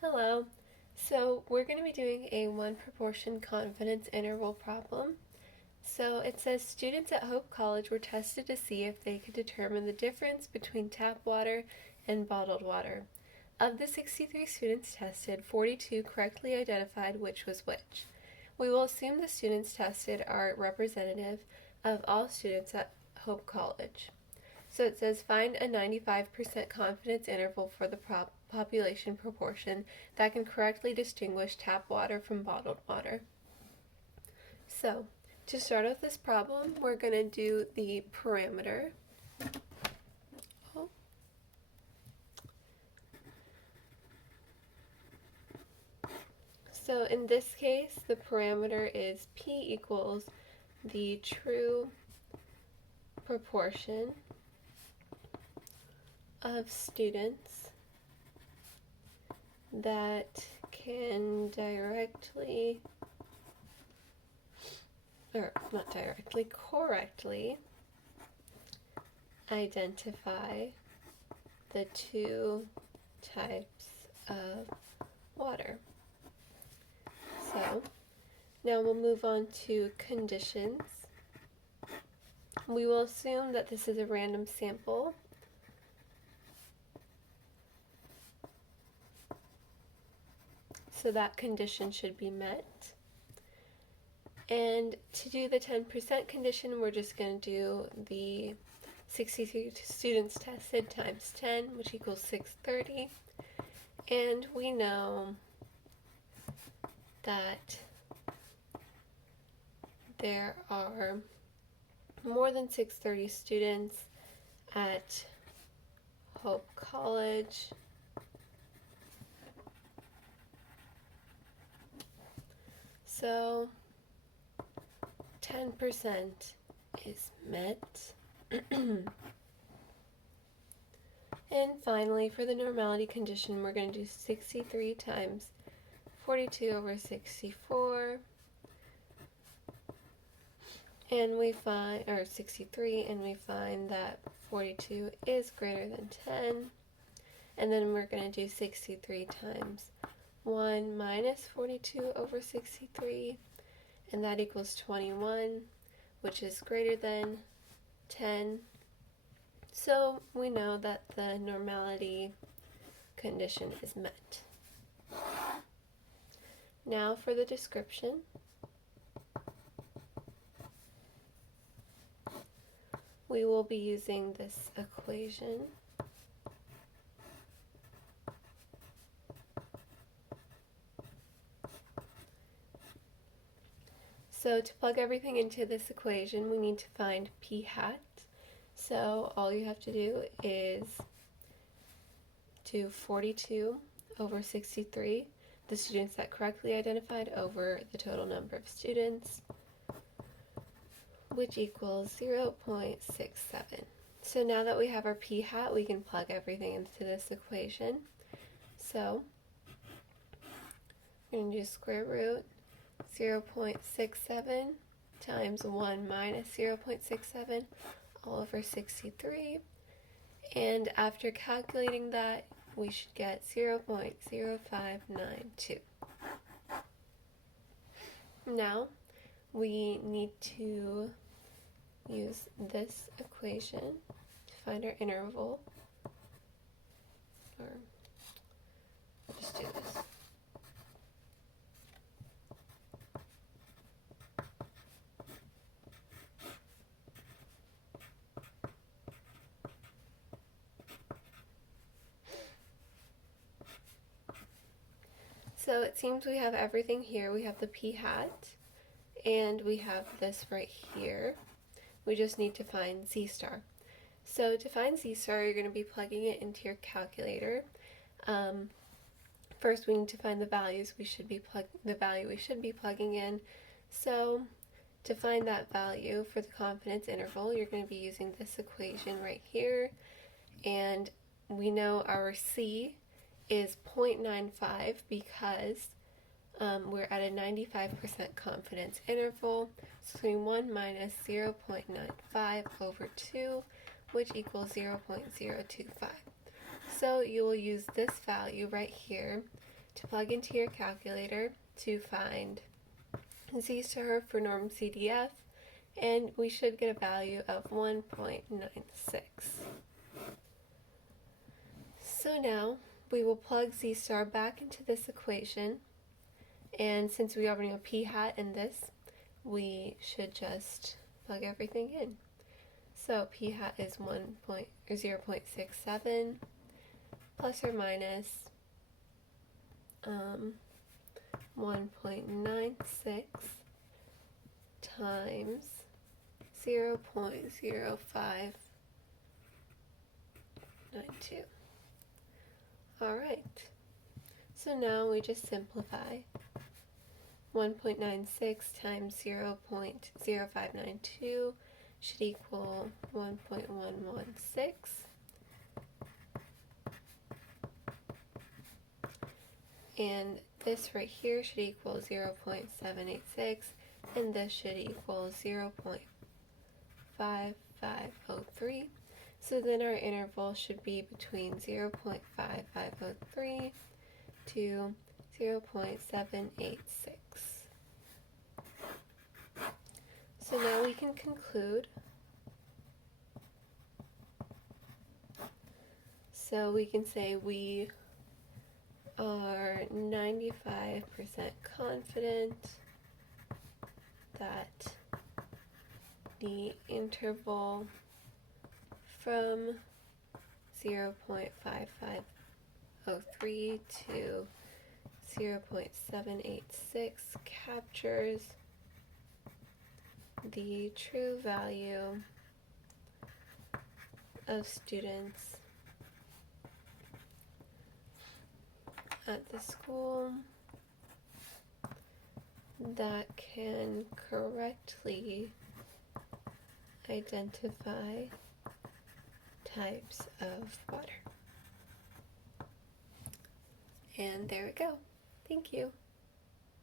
Hello. So we're going to be doing a one proportion confidence interval problem. So it says students at Hope College were tested to see if they could determine the difference between tap water and bottled water. Of the 63 students tested, 42 correctly identified which was which. We will assume the students tested are representative of all students at Hope College. So it says find a 95% confidence interval for the population proportion that can correctly distinguish tap water from bottled water. So to start with this problem, we're going to do the parameter. So in this case, the parameter is P equals the true proportion of students that can directly, or not directly, correctly identify the two types of water. So now we'll move on to conditions. We will assume that this is a random sample. So that condition should be met. And to do the 10% condition, we're just going to do the 63 students tested times 10, which equals 630. And we know that there are more than 630 students at Hope College. So 10% is met. And finally, for the normality condition, we're going to do 63 times 42 over 64. And we find, or 63, and we find that 42 is greater than 10. And then we're going to do 63 times 1 minus 42 over 63, and that equals 21, which is greater than 10. So we know that the normality condition is met. Now for the description. We will be using this equation. So to plug everything into this equation, we need to find p hat. So all you have to do is do 42 over 63, the students that correctly identified, over the total number of students, which equals 0.67. So now that we have our p hat, we can plug everything into this equation. So we're going to do square root 0.67 times 1 minus 0.67 all over 63. And after calculating that, we should get 0.0592. Now we need to use this equation to find our interval, or we'll just do this. So it seems we have everything here. We have the p hat, and we have this right here. We just need to find z star. So to find z star, you're going to be plugging it into your calculator. First, we need to find the values we should be plugging in. So to find that value for the confidence interval, you're going to be using this equation right here, and we know our c is 0.95 because we're at a 95% confidence interval. So 1 minus 0.95 over 2, which equals 0.025. So you will use this value right here to plug into your calculator to find Z star for norm CDF, and we should get a value of 1.96. So now we will plug Z star back into this equation, and since we already know p hat in this, we should just plug everything in. So p hat is 0.67 plus or minus 1.96 times 0.0592. Alright, so now we just simplify. 1.96 times 0.0592 should equal 1.116. And this right here should equal 0.786, and this should equal 0.5503. So then our interval should be between 0.5503 to 0.786. So now we can conclude. So we can say we are 95% confident that the interval from 0.5503 to 0.786 captures the true value of students at the school that can correctly identify types of water. And there we go. Thank you.